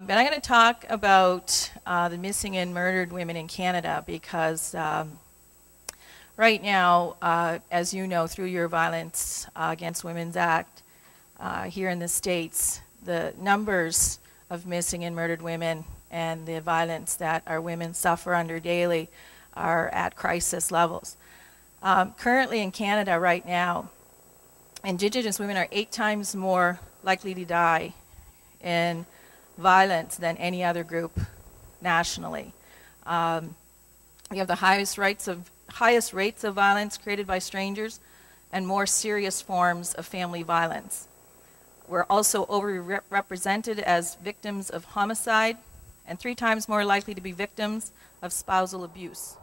But I'm going to talk about the missing and murdered women in Canada because right now, as you know, through your Violence Against Women's Act here in the States, the numbers of missing and murdered women and the violence that our women suffer under daily are at crisis levels. Currently in Canada right now, Indigenous women are 8 times more likely to die in violence than any other group nationally. We have the highest rates of violence created by strangers and more serious forms of family violence. We're also overrepresented as victims of homicide and 3 times more likely to be victims of spousal abuse.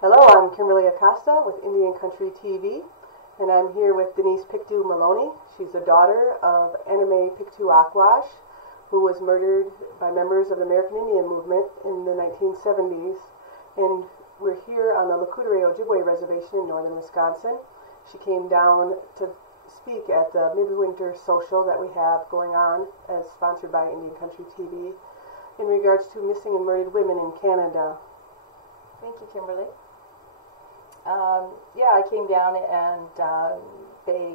Hello, I'm Kimberlie Acosta with IndianCountryTV, and I'm here with Denise Pictou Maloney. She's the daughter of Anna Mae Pictou Aquash, who was murdered by members of the American Indian movement in the 1970s. And we're here on the Lakudere Ojibwe Reservation in northern Wisconsin. She came down to speak at the midwinter social that we have going on, as sponsored by IndianCountryTV, in regards to missing and murdered women in Canada. Thank you, Kimberlie. Yeah, I came down and they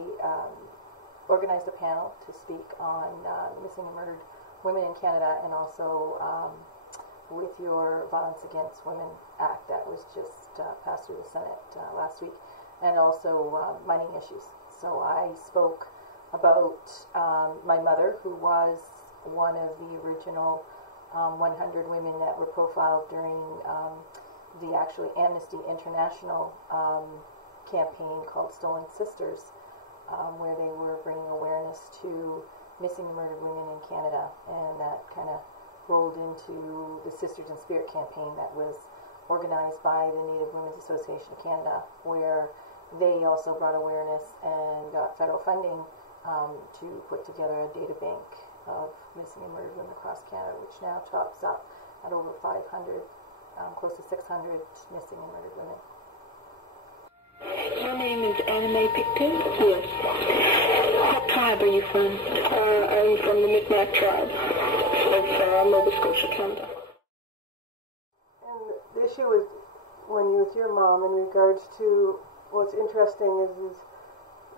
organized a panel to speak on missing and murdered women in Canada, and also with your Violence Against Women Act that was just passed through the Senate last week, and also mining issues. So I spoke about my mother, who was one of the original 100 women that were profiled during the actually Amnesty International campaign called Stolen Sisters, where they were bringing awareness to missing and murdered women in Canada, and that kind of rolled into the Sisters in Spirit campaign that was organized by the Native Women's Association of Canada, where they also brought awareness and got federal funding to put together a data bank of missing and murdered women across Canada, which now tops up at over 500, close to 600 missing and murdered women. My name is Anna Mae Pictou. Yes. What tribe are you from? I'm from the Mi'kmaq tribe of Nova Scotia, Canada. And the issue with with your mom in regards to what's interesting is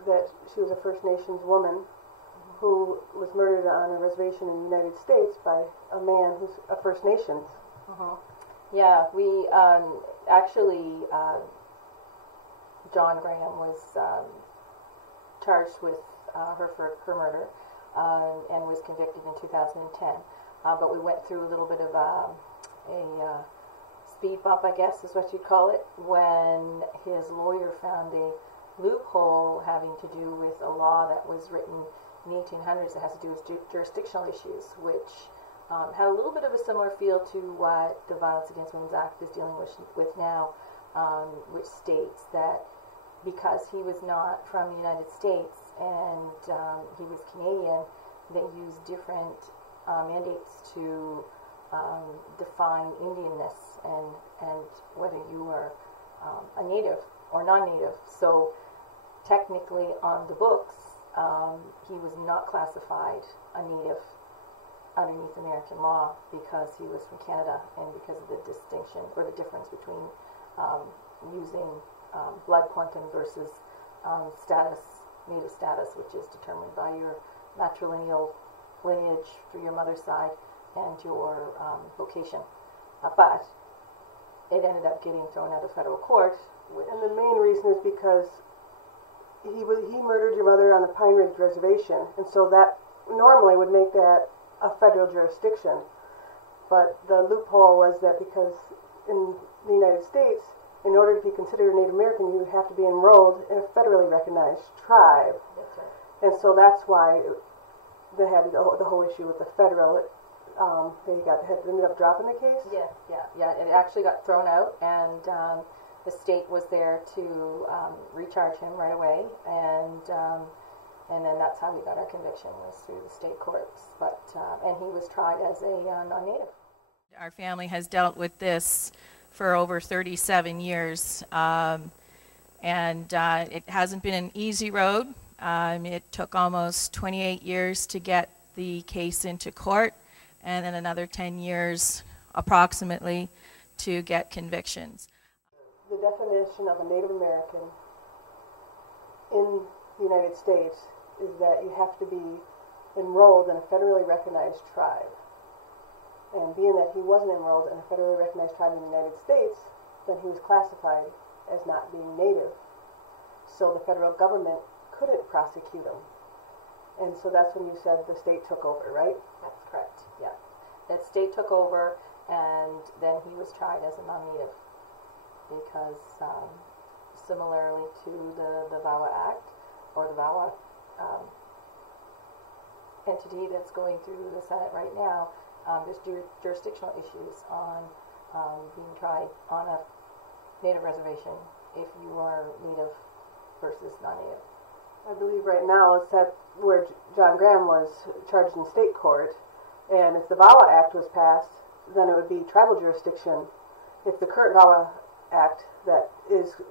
that she was a First Nations woman who was murdered on a reservation in the United States by a man who's a First Nations. Yeah, we actually, John Graham was charged with her for her murder and was convicted in 2010. But we went through a little bit of a speed bump, I guess is what you'd call it, when his lawyer found a loophole having to do with a law that was written in the 1800s that has to do with jurisdictional issues, which had a little bit of a similar feel to what the Violence Against Women's Act is dealing with now, which states that because he was not from the United States and he was Canadian, they used different mandates to define Indianness and whether you were a native or non-native. So technically on the books, he was not classified a native underneath American law because he was from Canada, and because of the distinction or the difference between using blood quantum versus native status, which is determined by your matrilineal lineage through your mother's side and your location. But it ended up getting thrown out of federal court. And the main reason is because he murdered your mother on the Pine Ridge Reservation, and so that normally would make that a federal jurisdiction. But the loophole was that because in the United States, in order to be considered a Native American, you would have to be enrolled in a federally recognized tribe. That's right. And so that's why they had the whole issue with the federal. They ended up dropping the case? Yeah. It actually got thrown out, and the state was there to recharge him right away, and then that's how we got our conviction, was through the state courts. But and he was tried as a non-native. Our family has dealt with this for over 37 years, and it hasn't been an easy road. It took almost 28 years to get the case into court. and then another 10 years approximately to get convictions. The definition of a Native American in the United States is that you have to be enrolled in a federally recognized tribe. And being that he wasn't enrolled in a federally recognized tribe in the United States, then he was classified as not being Native. So the federal government couldn't prosecute him. And so that's when you said the state took over, right? That's correct, yeah. The state took over, and then he was tried as a non-Native because similarly to the VAWA Act, or the VAWA entity that's going through the Senate right now, there's jurisdictional issues on being tried on a Native reservation if you are Native versus non-Native. I believe right now it's that where John Graham was charged in state court, and if the VAWA Act was passed, then it would be tribal jurisdiction. If the current VAWA Act that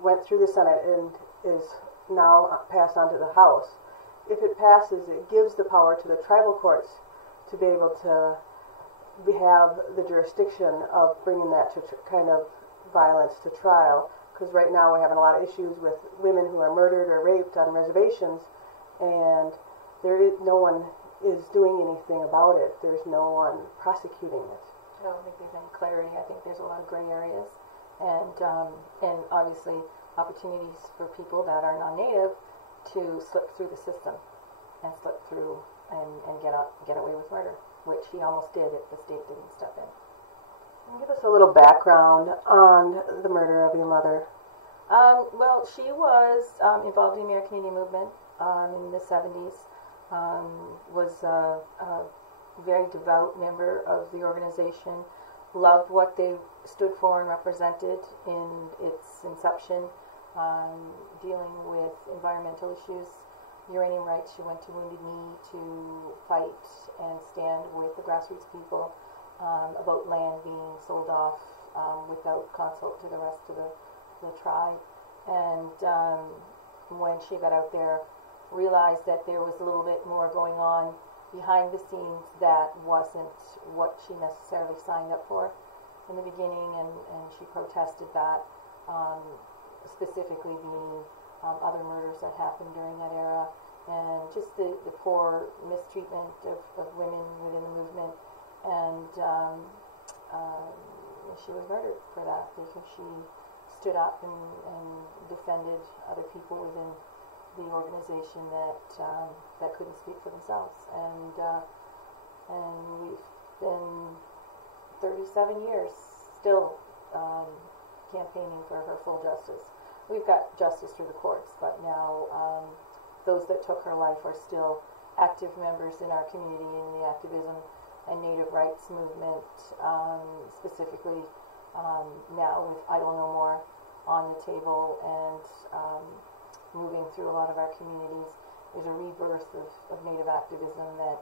went through the Senate and is now passed on to the House, if it passes, it gives the power to the tribal courts to be able to have the jurisdiction of bringing that to kind of violence to trial. Because right now we're having a lot of issues with women who are murdered or raped on reservations, and no one is doing anything about it. There's no one prosecuting it. I don't think there's any clarity. I think there's a lot of gray areas, and obviously opportunities for people that are non-Native to slip through the system and slip through and get away with murder, which he almost did if the state didn't step in. Give us a little background on the murder of your mother. Well, she was involved in the American Indian movement in the 70s, was a very devout member of the organization, loved what they stood for and represented in its inception, dealing with environmental issues, uranium rights. She went to Wounded Knee to fight and stand with the grassroots people about land being sold off without consult to the rest of the tribe. And when she got out there, realized that there was a little bit more going on behind the scenes that wasn't what she necessarily signed up for in the beginning, and she protested that, specifically being other murders that happened during that era, and just the poor mistreatment of women within the movement. And she was murdered for that because she stood up and defended other people within the organization that couldn't speak for themselves. And we've been 37 years still campaigning for her full justice. We've got justice through the courts, but now those that took her life are still active members in our community in the activism and Native rights movement, specifically now with Idle No More on the table and moving through a lot of our communities. There's a rebirth of Native activism that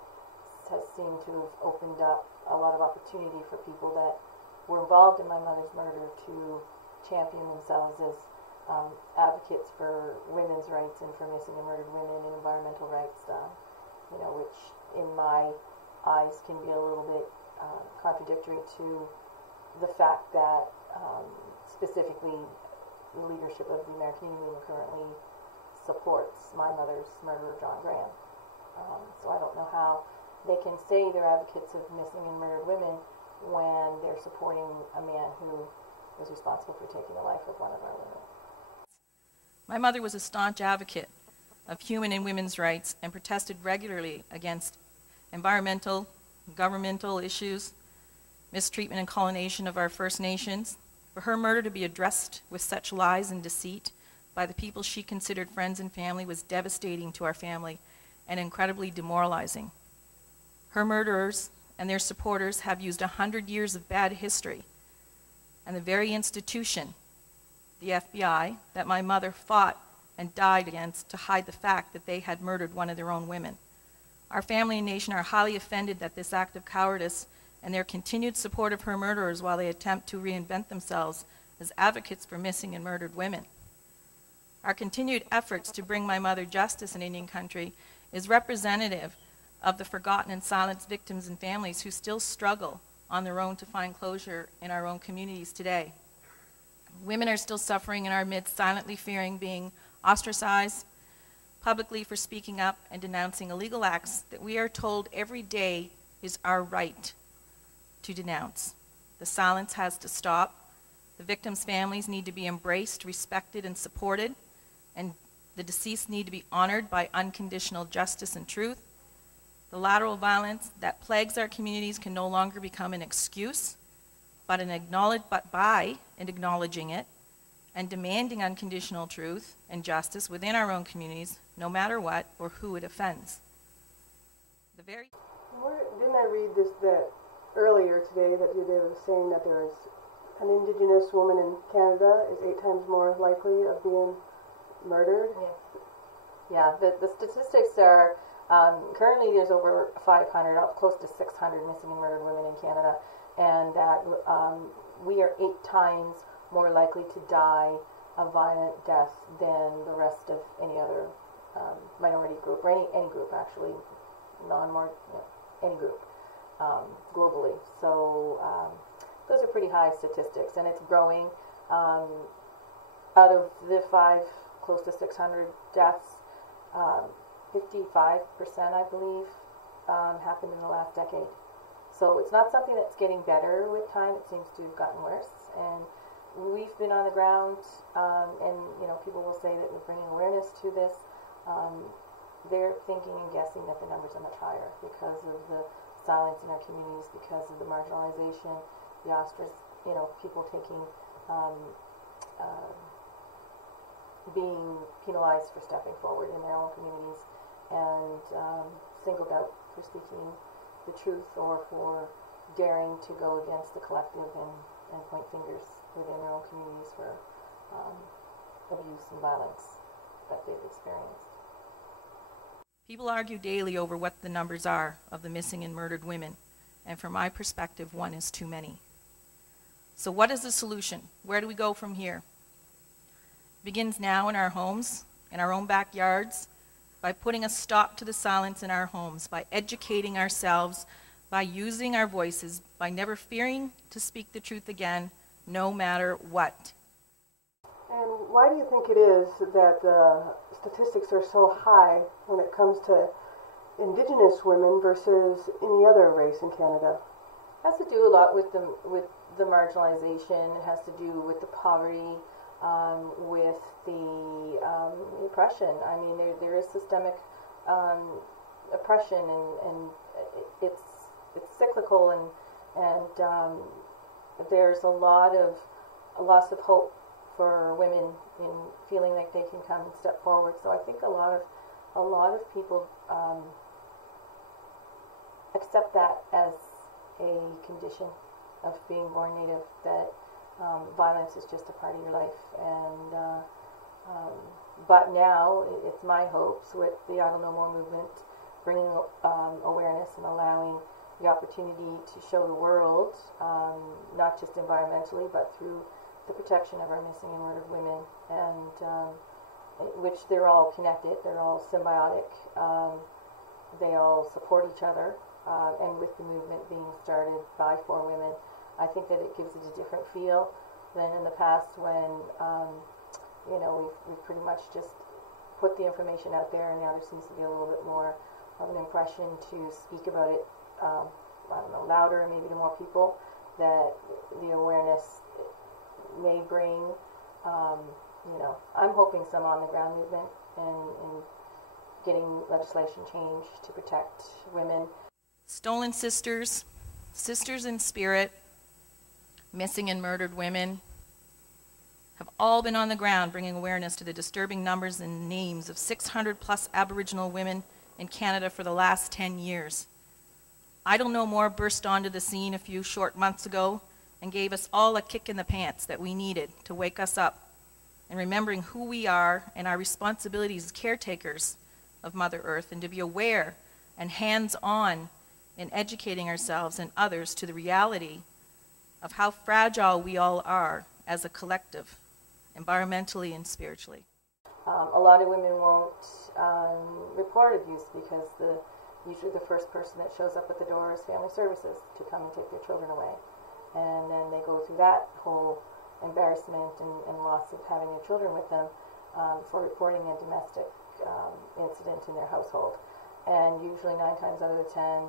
has seemed to have opened up a lot of opportunity for people that were involved in my mother's murder to champion themselves as advocates for women's rights and for missing and murdered women and environmental rights, which in my eyes can be a little bit contradictory to the fact that specifically the leadership of the American Indian Movement currently supports my mother's murderer, John Graham. So I don't know how they can say they're advocates of missing and murdered women when they're supporting a man who was responsible for taking the life of one of our women. My mother was a staunch advocate of human and women's rights and protested regularly against environmental, governmental issues, mistreatment and colonization of our First Nations. For her murder to be addressed with such lies and deceit by the people she considered friends and family was devastating to our family and incredibly demoralizing. Her murderers and their supporters have used 100 years of bad history and the very institution, the FBI, that my mother fought and died against to hide the fact that they had murdered one of their own women. Our family and nation are highly offended at this act of cowardice and their continued support of her murderers while they attempt to reinvent themselves as advocates for missing and murdered women. Our continued efforts to bring my mother justice in Indian country is representative of the forgotten and silenced victims and families who still struggle on their own to find closure in our own communities today. Women are still suffering in our midst, silently fearing being ostracized publicly for speaking up and denouncing illegal acts that we are told every day is our right to denounce. The silence has to stop. The victims' families need to be embraced, respected, and supported, and the deceased need to be honored by unconditional justice and truth. The lateral violence that plagues our communities can no longer become an excuse, but by acknowledging it and demanding unconditional truth and justice within our own communities, no matter what or who it offends. Didn't I read this that earlier today that they were saying that there is an Indigenous woman in Canada is 8 times more likely of being murdered? Yeah, the statistics are currently there's over 500, close to 600 missing and murdered women in Canada, and that we are 8 times more likely to die a violent death than the rest of any other minority group, or any group actually, any group globally. So those are pretty high statistics, and it's growing. Out of the 5, close to 600 deaths, 55%, I believe, happened in the last decade. So it's not something that's getting better with time. It seems to have gotten worse. And we've been on the ground, and people will say that we're bringing awareness to this. They're thinking and guessing that the numbers are much higher because of the silence in our communities, because of the marginalization, the people taking, being penalized for stepping forward in their own communities, and singled out for speaking the truth or for daring to go against the collective and point fingers within their own communities for abuse and violence that they've experienced. People argue daily over what the numbers are of the missing and murdered women, and from my perspective, 1 is too many. So what is the solution? Where do we go from here? It begins now in our homes, in our own backyards, by putting a stop to the silence in our homes, by educating ourselves, by using our voices, by never fearing to speak the truth again, no matter what. And why do you think it is that the statistics are so high when it comes to Indigenous women versus any other race in Canada? It has to do a lot with the marginalization. It has to do with the poverty, with the oppression. I mean, there is systemic oppression, and it's cyclical, and there's a lot of loss of hope for women in feeling like they can come and step forward. So I think a lot of people accept that as a condition of being born Native, that violence is just a part of your life. And but now it's my hopes with the I Will No More movement bringing awareness and allowing the opportunity to show the world, not just environmentally, but through the protection of our missing and murdered women, and which they're all connected, they're all symbiotic, they all support each other, and with the movement being started by 4 women, I think that it gives it a different feel than in the past when, we've pretty much just put the information out there, and now there seems to be a little bit more of an impression to speak about it, louder, maybe to more people, that the awareness may bring, I'm hoping some on-the-ground movement and getting legislation changed to protect women. Stolen sisters, sisters in spirit, missing and murdered women have all been on the ground bringing awareness to the disturbing numbers and names of 600 plus Aboriginal women in Canada for the last 10 years. I Don't Know More burst onto the scene a few short months ago and gave us all a kick in the pants that we needed to wake us up in remembering who we are and our responsibilities as caretakers of Mother Earth, and to be aware and hands-on in educating ourselves and others to the reality of how fragile we all are as a collective, environmentally and spiritually. A lot of women won't report abuse because the usually the first person that shows up at the door is family services to come and take their children away. And then they go through that whole embarrassment and loss of having their children with them for reporting a domestic incident in their household. And usually 9 times out of the 10,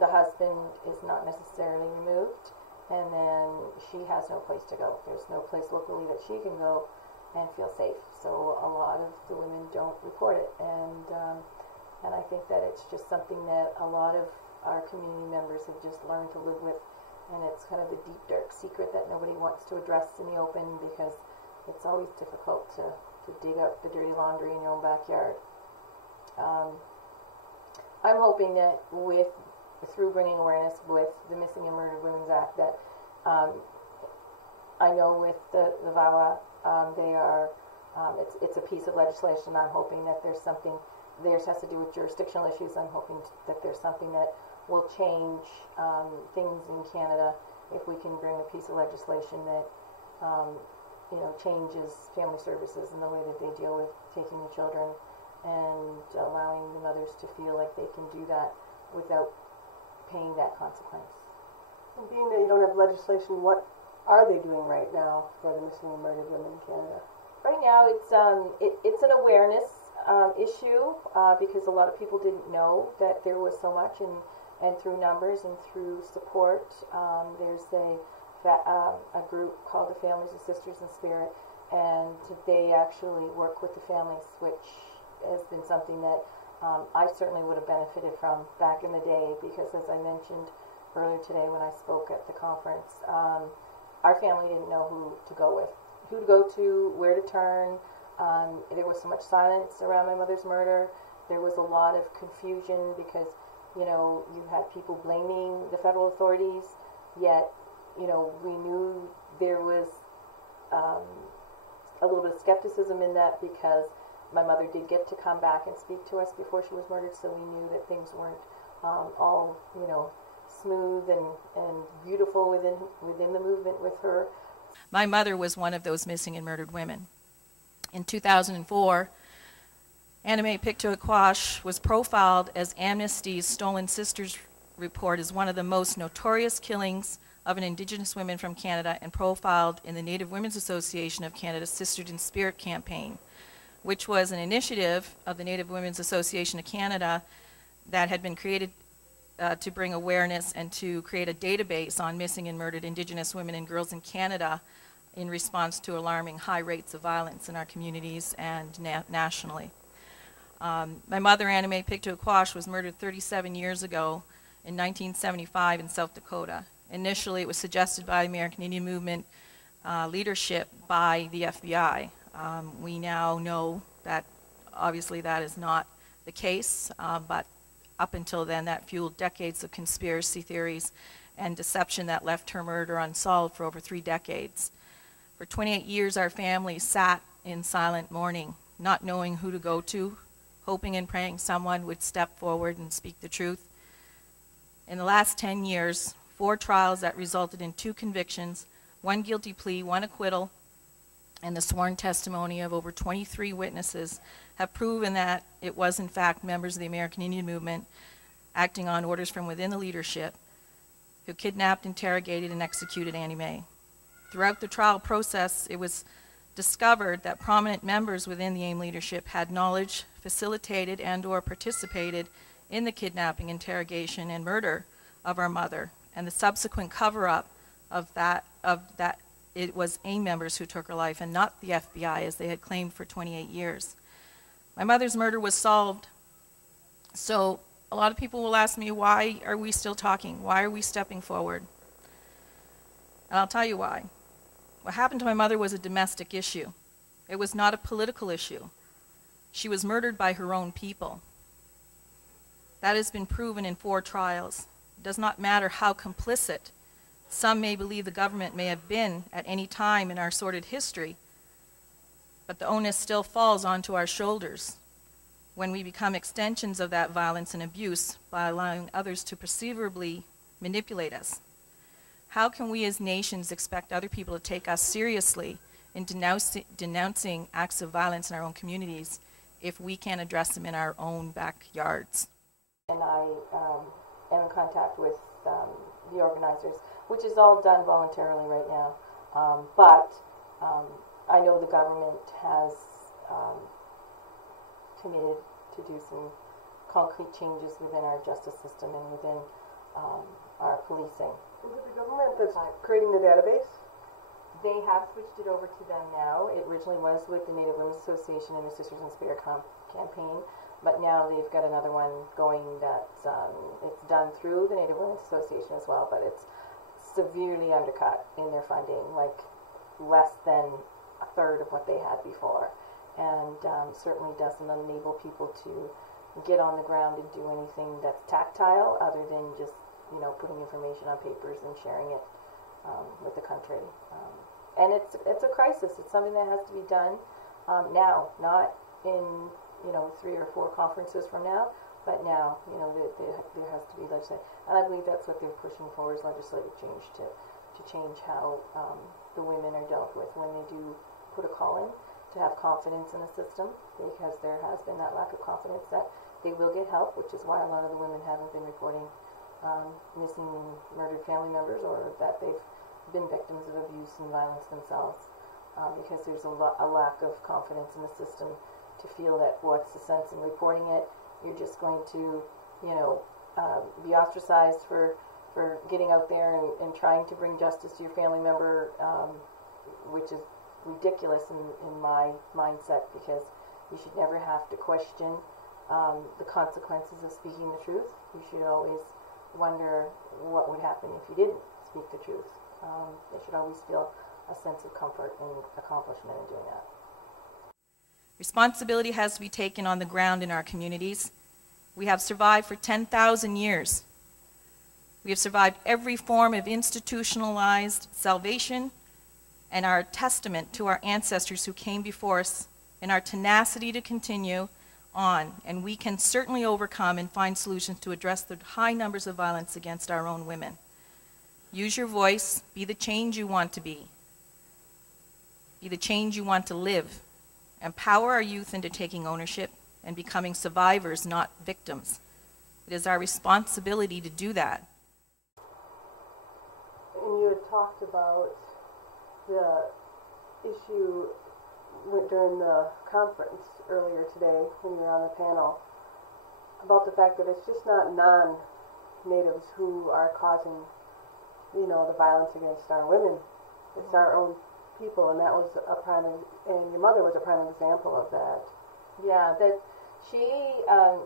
the husband is not necessarily removed, and then she has no place to go. There's no place locally that she can go and feel safe. So a lot of the women don't report it, and I think that it's just something that a lot of our community members have just learned to live with, and it's kind of the deep, dark secret that nobody wants to address in the open, because it's always difficult to dig up the dirty laundry in your own backyard. I'm hoping that through bringing awareness with the Missing and Murdered Women's Act, that I know with the VAWA, they are, it's a piece of legislation. I'm hoping that there's something, theirs has to do with jurisdictional issues. I'm hoping that there's something that will change things in Canada if we can bring a piece of legislation that changes family services and the way that they deal with taking the children, and allowing the mothers to feel like they can do that without paying that consequence. And being that you don't have legislation, what are they doing right now for the missing and murdered women in Canada? Right now, it's an awareness issue because a lot of people didn't know that there was so much, and through numbers and through support, there's a group called the Families of Sisters in Spirit, and they actually work with the families, which has been something that I certainly would have benefited from back in the day, because as I mentioned earlier today when I spoke at the conference, our family didn't know who to go with, who to go to, where to turn. There was so much silence around my mother's murder. There was a lot of confusion because, you had people blaming the federal authorities, yet, we knew there was a little bit of skepticism in that, because my mother did get to come back and speak to us before she was murdered, so we knew that things weren't all, smooth and beautiful within the movement with her. My mother was one of those missing and murdered women. In 2004, Anna Mae Pictou Aquash was profiled as Amnesty's Stolen Sisters report as one of the most notorious killings of an Indigenous woman from Canada, and profiled in the Native Women's Association of Canada's Sisters in Spirit campaign, which was an initiative of the Native Women's Association of Canada that had been created to bring awareness and to create a database on missing and murdered Indigenous women and girls in Canada in response to alarming high rates of violence in our communities and nationally. My mother, Annie Mae Pictou Aquash, was murdered 37 years ago in 1975 in South Dakota. Initially, it was suggested by the American Indian Movement leadership by the FBI. We now know that obviously that is not the case, but up until then that fueled decades of conspiracy theories and deception that left her murder unsolved for over 3 decades. For 28 years our family sat in silent mourning, not knowing who to go to, hoping and praying someone would step forward and speak the truth. In the last 10 years, 4 trials that resulted in 2 convictions, 1 guilty plea, 1 acquittal, and the sworn testimony of over 23 witnesses have proven that it was in fact members of the American Indian Movement acting on orders from within the leadership who kidnapped, interrogated, and executed Annie Mae. Throughout the trial process, it was discovered that prominent members within the AIM leadership had knowledge, facilitated and/or participated in the kidnapping, interrogation, and murder of our mother, and the subsequent cover-up of that it was AIM members who took her life and not the FBI, as they had claimed for 28 years. My mother's murder was solved, so a lot of people will ask me, why are we still talking? Why are we stepping forward? And I'll tell you why. What happened to my mother was a domestic issue. It was not a political issue. She was murdered by her own people. That has been proven in 4 trials. It does not matter how complicit some may believe the government may have been at any time in our sordid history, but the onus still falls onto our shoulders when we become extensions of that violence and abuse by allowing others to perceivably manipulate us. How can we as nations expect other people to take us seriously in denouncing acts of violence in our own communities if we can't address them in our own backyards. And I am in contact with the organizers, which is all done voluntarily right now. But I know the government has committed to do some concrete changes within our justice system and within our policing. Is it the government that's creating the database? They have switched it over to them now. It originally was with the Native Women's Association and the Sisters in Spirit campaign, but now they've got another one going that it's done through the Native Women's Association as well, but it's severely undercut in their funding, like less than a third of what they had before, and certainly doesn't enable people to get on the ground and do anything that's tactile other than just, you know, putting information on papers and sharing it with the country. And it's a crisis. It's something that has to be done now, not in, you know, 3 or 4 conferences from now, but now, you know, there has to be legislation. And I believe that's what they're pushing for, is legislative change to change how the women are dealt with when they do put a call in, to have confidence in the system, because there has been that lack of confidence that they will get help, which is why a lot of the women haven't been reporting missing, murdered family members, or that they've been victims of abuse and violence themselves, because there's a lack of confidence in the system to feel that what's the sense in reporting it? You're just going to, you know, be ostracized for getting out there and trying to bring justice to your family member, which is ridiculous in my mindset, because you should never have to question the consequences of speaking the truth. You should always wonder what would happen if you didn't speak the truth. They should always feel a sense of comfort and accomplishment in doing that. Responsibility has to be taken on the ground in our communities. We have survived for 10,000 years. We have survived every form of institutionalized salvation, and are a testament to our ancestors who came before us and our tenacity to continue on. And we can certainly overcome and find solutions to address the high numbers of violence against our own women. Use your voice. Be the change you want to be. Be the change you want to live. Empower our youth into taking ownership and becoming survivors, not victims. It is our responsibility to do that. And you had talked about the issue during the conference earlier today when you were on the panel, about the fact that it's just not non-natives who are causing, you know, the violence against our women. It's our own people, and that was a prime, and your mother was a prime example of that. Yeah, that she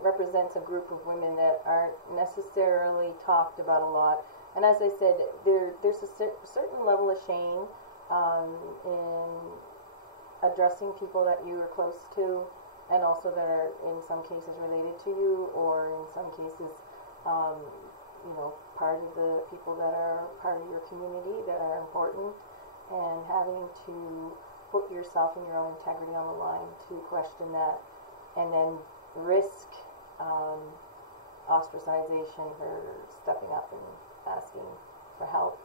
represents a group of women that aren't necessarily talked about a lot. And as I said, there's a certain level of shame in addressing people that you are close to, and also that are in some cases related to you, or in some cases, you know, part of the people that are part of your community that are important, and having to put yourself and your own integrity on the line to question that, and then risk ostracization for stepping up and asking for help.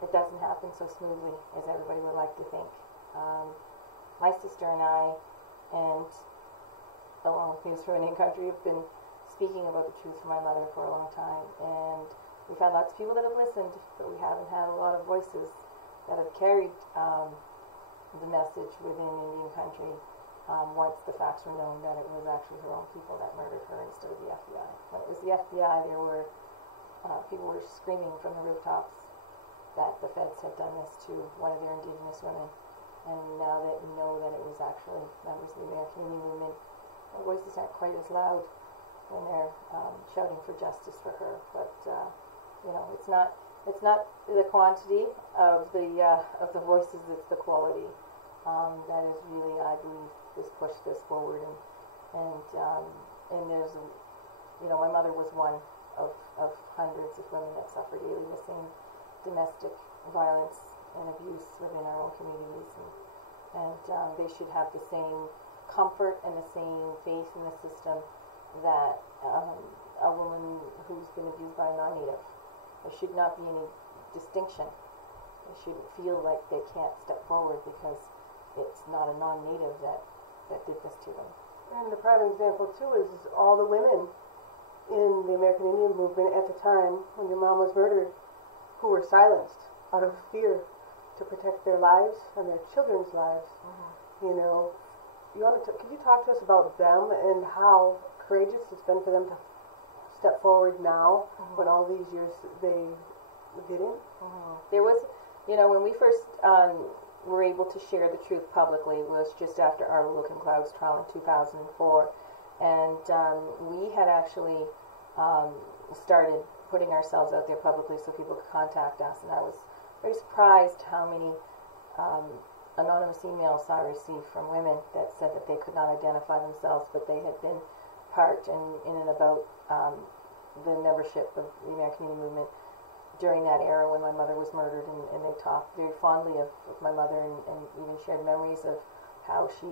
It doesn't happen so smoothly as everybody would like to think. My sister and I, and along with News from Indian Country, have been speaking about the truth for my mother for a long time, and we've had lots of people that have listened, but we haven't had a lot of voices that have carried the message within Indian Country once the facts were known that it was actually her own people that murdered her instead of the FBI. When it was the FBI, there were people were screaming from the rooftops that the feds had done this to one of their Indigenous women. And now that you know that it was actually members of the American Indian movement, their voices aren't quite as loud when they're shouting for justice for her. But you know, it's not the quantity of the voices; it's the quality that is really, I believe, has pushed this forward. And there's, you know, my mother was one of hundreds of women that suffer daily the same domestic violence and abuse within our own communities, and they should have the same comfort and the same faith in the system that a woman who's been abused by a non-native. There should not be any distinction. They shouldn't feel like they can't step forward because it's not a non-native that that did this to them. And the prime example, too, is all the women in the American Indian movement at the time when your mom was murdered who were silenced out of fear to protect their lives and their children's lives. You know, could you talk to us about them and how courageous it's been for them to step forward now when all these years they didn't? There was, you know, when we first were able to share the truth publicly, it was just after our Looking Clouds trial in 2004, and we had actually started putting ourselves out there publicly so people could contact us, and I was very surprised how many anonymous emails I received from women that said that they could not identify themselves, but they had been part in and about the membership of the American Indian movement during that era when my mother was murdered, and they talked very fondly of my mother and even shared memories of how she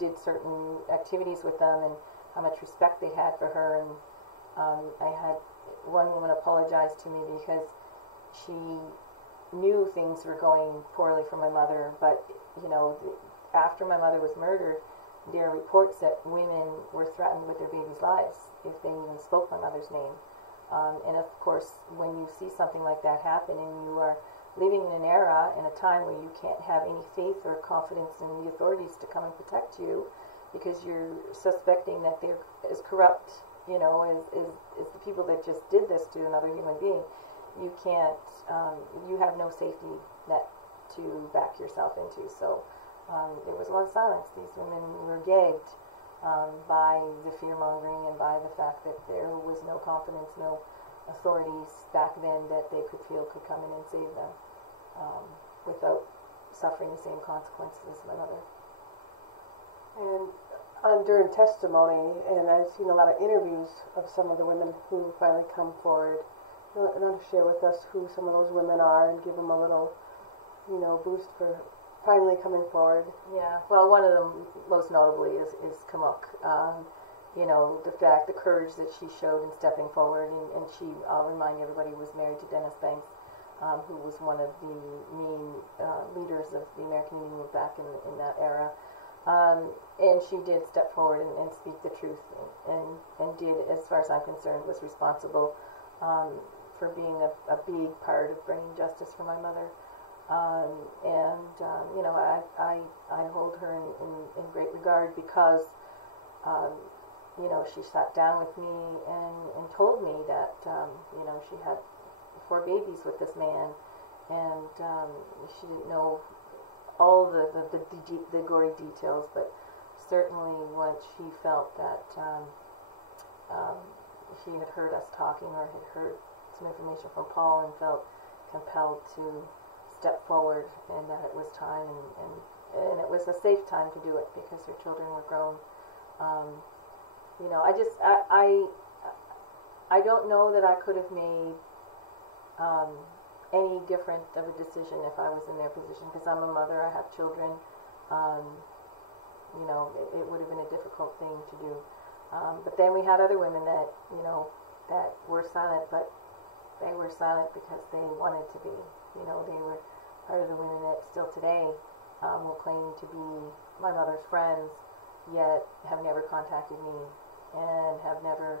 did certain activities with them and how much respect they had for her. And I had one woman apologize to me because she knew things were going poorly for my mother, but you know, after my mother was murdered, there are reports that women were threatened with their babies' lives if they even spoke my mother's name. And of course, when you see something like that happen and you are living in an era and a time where you can't have any faith or confidence in the authorities to come and protect you because you're suspecting that they're as corrupt, you know, as the people that just did this to another human being, you can't, you have no safety net to back yourself into. So there was a lot of silence. These women were gagged by the fear-mongering and by the fact that there was no confidence, no authorities back then that they could feel could come in and save them without suffering the same consequences as my mother. And during testimony, and I've seen a lot of interviews of some of the women who finally come forward. You want to share with us who some of those women are and give them a little, you know, boost for finally coming forward? Yeah, well, one of them most notably is Kamuk. You know, the courage that she showed in stepping forward, and she, I'll remind everybody, was married to Dennis Banks, who was one of the main leaders of the American Indian movement back in that era. And she did step forward and speak the truth, and did, as far as I'm concerned, was responsible for being a big part of bringing justice for my mother. You know, I hold her in great regard because, you know, she sat down with me and told me that, you know, she had 4 babies with this man, and she didn't know all the gory details, but certainly once she felt that she had heard us talking or had heard some information from Paul and felt compelled to step forward, and that it was time, and it was a safe time to do it because her children were grown. You know, I don't know that I could have made any different of a decision if I was in their position, because I'm a mother, I have children. You know, it would have been a difficult thing to do. But then we had other women that, you know, that were silent, but they were silent because they wanted to be. You know, they were part of the women that still today will claim to be my mother's friends, yet have never contacted me and have never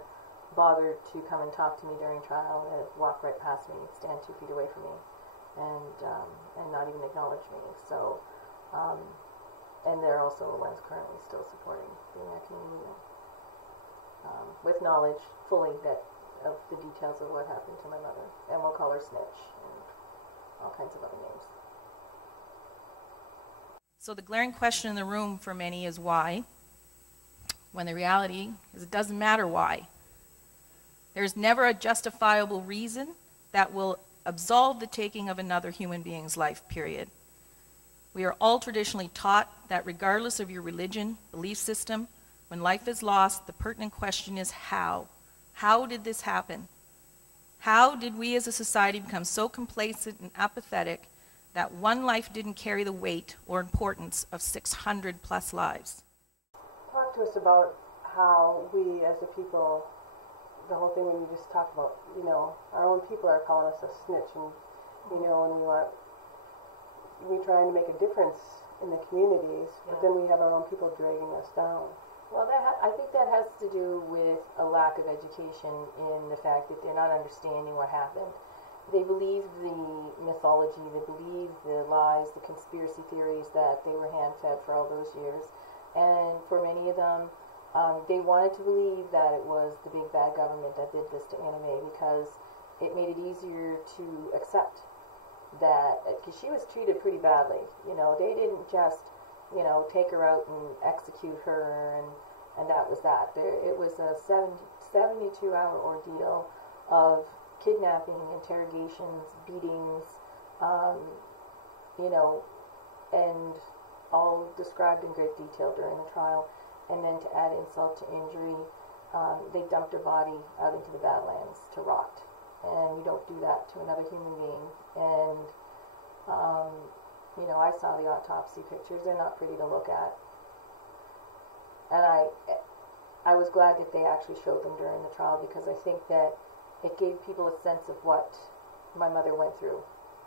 bothered to come and talk to me during trial, and walk right past me, stand 2 feet away from me, and not even acknowledge me. So, and they're also the ones currently still supporting the American movement, with knowledge fully that of the details of what happened to my mother, and we'll call her Snitch and all kinds of other names. So the glaring question in the room for many is why, when the reality is it doesn't matter why. There's never a justifiable reason that will absolve the taking of another human being's life, period. We are all traditionally taught that regardless of your religion, belief system, when life is lost, the pertinent question is how. How did this happen? How did we as a society become so complacent and apathetic that one life didn't carry the weight or importance of 600 plus lives? Talk to us about how we as a people, the whole thing when you just talked about, you know, our own people are calling us a snitch, and, you know, and we're trying to make a difference in the communities, but then we have our own people dragging us down. Well, I think that has to do with a lack of education in the fact that they're not understanding what happened. They believe the mythology, they believe the lies, the conspiracy theories that they were hand-fed for all those years. And for many of them, they wanted to believe that it was the big bad government that did this to Anna Mae because it made it easier to accept that, because she was treated pretty badly. You know, they didn't just, you know, take her out and execute her and that was that. It was a 72-hour ordeal of kidnapping, interrogations, beatings, you know, and all described in great detail during the trial. And then to add insult to injury, they dumped her body out into the Badlands to rot. And you don't do that to another human being. And, you know, I saw the autopsy pictures. They're not pretty to look at. And I was glad that they actually showed them during the trial because I think that it gave people a sense of what my mother went through.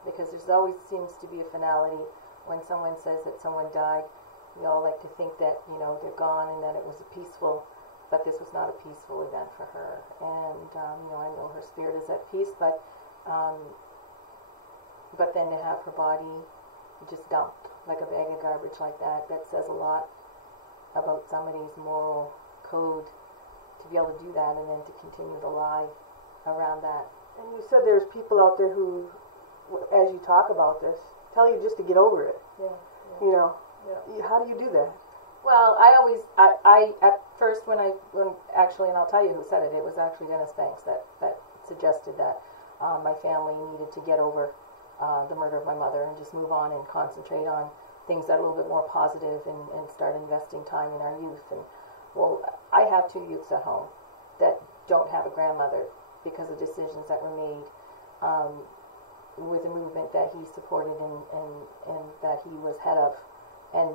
Because there's always seems to be a finality when someone says that someone died. We all like to think that, you know, they're gone and that it was a peaceful, but this was not a peaceful event for her. And, you know, I know her spirit is at peace, but then to have her body just dumped like a bag of garbage like that says a lot about somebody's moral code to be able to do that and then to continue to lie around that. And you said there's people out there who, as you talk about this, tell you just to get over it. Yeah. You know, Yeah. How do you do that? Well, I at first when actually, and I'll tell you who said it, it was actually Dennis Banks that suggested that my family needed to get over the murder of my mother and just move on and concentrate on things that are a little bit more positive and start investing time in our youth. And well, I have 2 youths at home that don't have a grandmother because of decisions that were made with a movement that he supported and that he was head of. And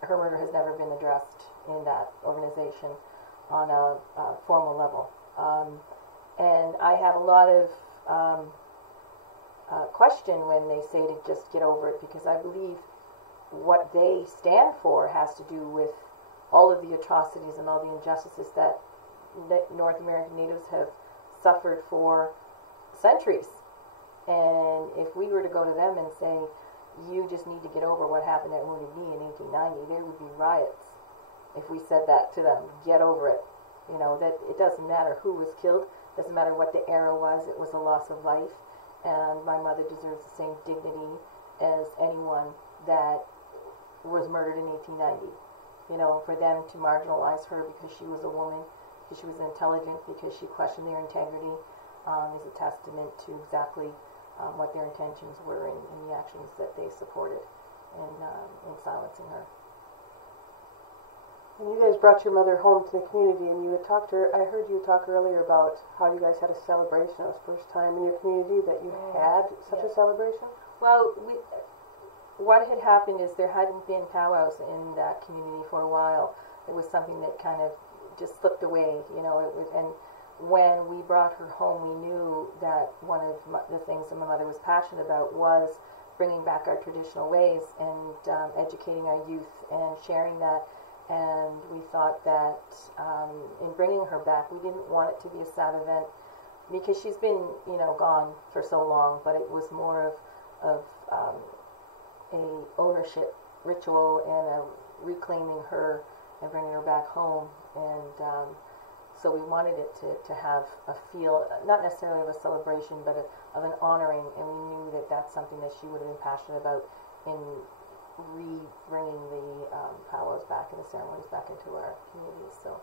her murder has never been addressed in that organization on a formal level. And I have a lot of question when they say to just get over it, because I believe what they stand for has to do with all of the atrocities and all the injustices that North American natives have suffered for centuries. And if we were to go to them and say, you just need to get over what happened at Wounded Knee in 1890, there would be riots if we said that to them. Get over it. You know, that it doesn't matter who was killed, doesn't matter what the era was, it was a loss of life, and my mother deserves the same dignity as anyone that was murdered in 1890. You know, for them to marginalize her because she was a woman, because she was intelligent, because she questioned their integrity, is a testament to exactly what their intentions were in the actions that they supported in silencing her. And you guys brought your mother home to the community, and you had talked to her. I heard you talk earlier about how you guys had a celebration. It was the first time in your community that you had such a celebration. Well, what had happened is there hadn't been powwows in that community for a while. It was something that kind of just slipped away, you know. And when we brought her home, we knew that one of the things that my mother was passionate about was bringing back our traditional ways and educating our youth and sharing that. And we thought that in bringing her back, we didn't want it to be a sad event because she's been, you know, gone for so long. But it was more of a ownership ritual and a reclaiming her and bringing her back home. And so we wanted it to have a feel, not necessarily of a celebration, but of an honoring. And we knew that that's something that she would have been passionate about in bringing the powwows back and the ceremonies back into our communities. So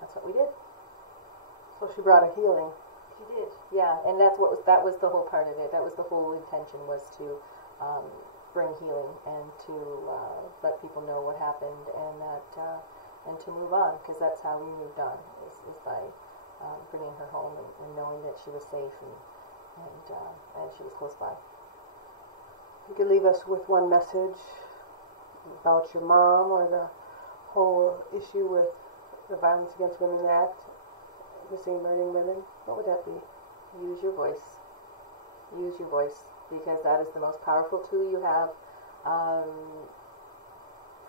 that's what we did. So she brought a healing. She did, yeah. And that was the whole part of it. That was the whole intention, was to bring healing and to let people know what happened and that and to move on, because that's how we moved on, is by bringing her home and knowing that she was safe and she was close by. You could leave us with one message about your mom or the whole issue with the Violence Against Women Act, missing murdering women. What would that be? Use your voice. Use your voice, because that is the most powerful tool you have.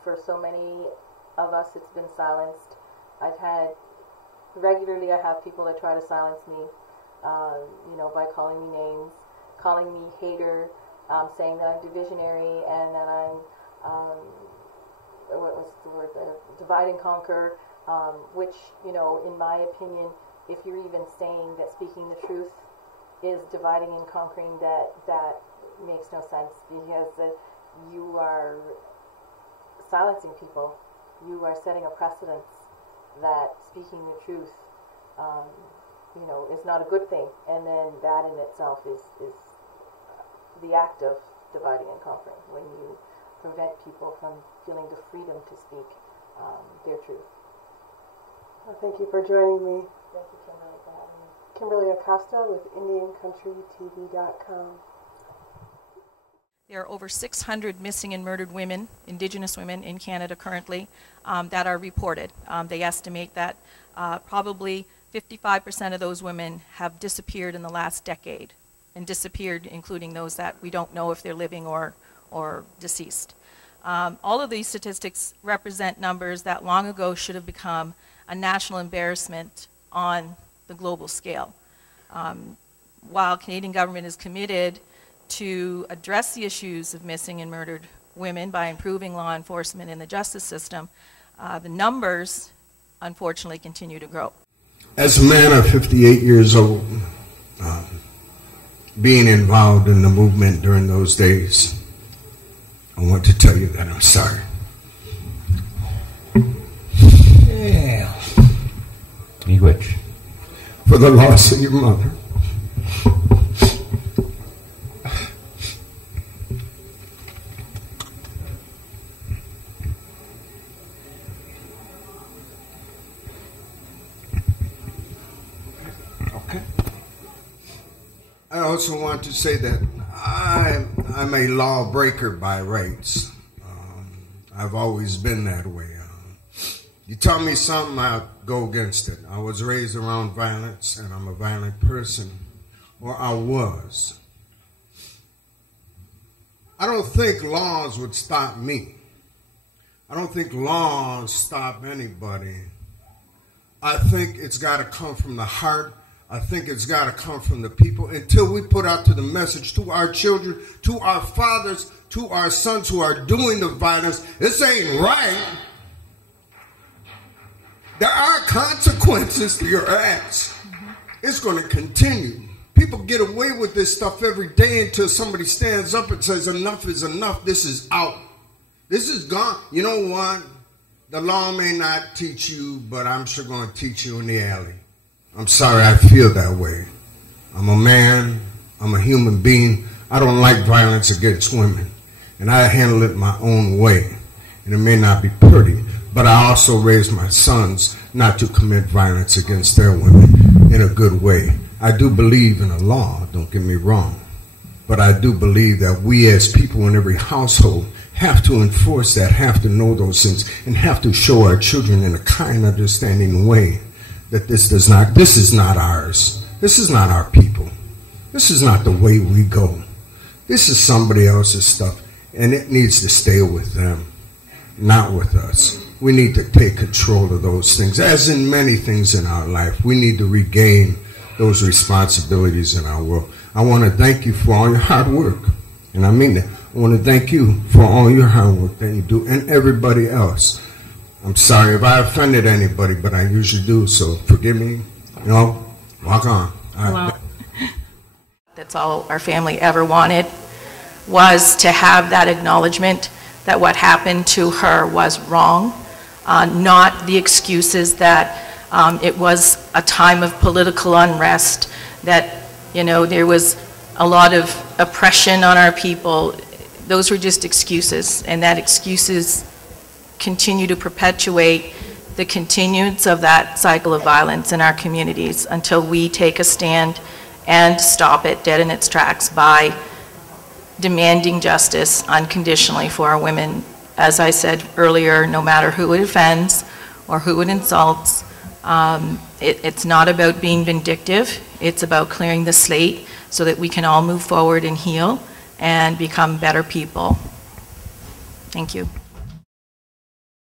for so many of us, it's been silenced. Regularly I have people that try to silence me, by calling me names, calling me hater, saying that I'm divisionary and that I'm, divide and conquer, which, in my opinion, if you're even saying that speaking the truth is dividing and conquering, that makes no sense, because you are silencing people. You are setting a precedence that speaking the truth, is not a good thing, and then that in itself is the act of dividing and conquering, when you prevent people from feeling the freedom to speak their truth. Well, thank you for joining me. Thank you, Kimberlie, for having me. Kimberlie Acosta with IndianCountryTV.com. There are over 600 missing and murdered women, Indigenous women in Canada currently, that are reported. They estimate that probably 55% of those women have disappeared in the last decade, and disappeared including those that we don't know if they're living or deceased. All of these statistics represent numbers that long ago should have become a national embarrassment on the global scale. While Canadian government is committed to address the issues of missing and murdered women by improving law enforcement in the justice system, the numbers, unfortunately, continue to grow. As a man of 58 years old, being involved in the movement during those days, I want to tell you that I'm sorry. Yeah. Which? For the loss of your mother. Okay. I also want to say that I'm a lawbreaker by rights. I've always been that way. You tell me something, I'll go against it. I was raised around violence, and I'm a violent person, or I was. I don't think laws would stop me. I don't think laws stop anybody. I think it's got to come from the heart. I think it's got to come from the people, until we put out to the message to our children, to our fathers, to our sons who are doing the violence. This ain't right. There are consequences to your acts. It's going to continue. People get away with this stuff every day until somebody stands up and says, enough is enough. This is out. This is gone. You know what? The law may not teach you, but I'm sure going to teach you in the alley. I'm sorry, I feel that way. I'm a man. I'm a human being. I don't like violence against women. And I handle it my own way. And it may not be pretty, but I also raise my sons not to commit violence against their women in a good way. I do believe in the law, don't get me wrong. But I do believe that we as people in every household have to enforce that, have to know those things, and have to show our children in a kind, understanding way that this is not ours. This is not our people. This is not the way we go. This is somebody else's stuff, and it needs to stay with them, not with us. We need to take control of those things. As in many things in our life, we need to regain those responsibilities in our world. I want to thank you for all your hard work, and I mean that. I want to thank you for all your hard work that you do, and everybody else. I'm sorry if I offended anybody, but I usually do, so forgive me. Walk on. Well, that's all our family ever wanted, was to have that acknowledgement that what happened to her was wrong, not the excuses that it was a time of political unrest, that there was a lot of oppression on our people. Those were just excuses, and that excuses continue to perpetuate the continuance of that cycle of violence in our communities until we take a stand and stop it dead in its tracks by demanding justice unconditionally for our women. As I said earlier, no matter who it offends or who it insults, it's not about being vindictive. It's about clearing the slate so that we can all move forward and heal and become better people. Thank you.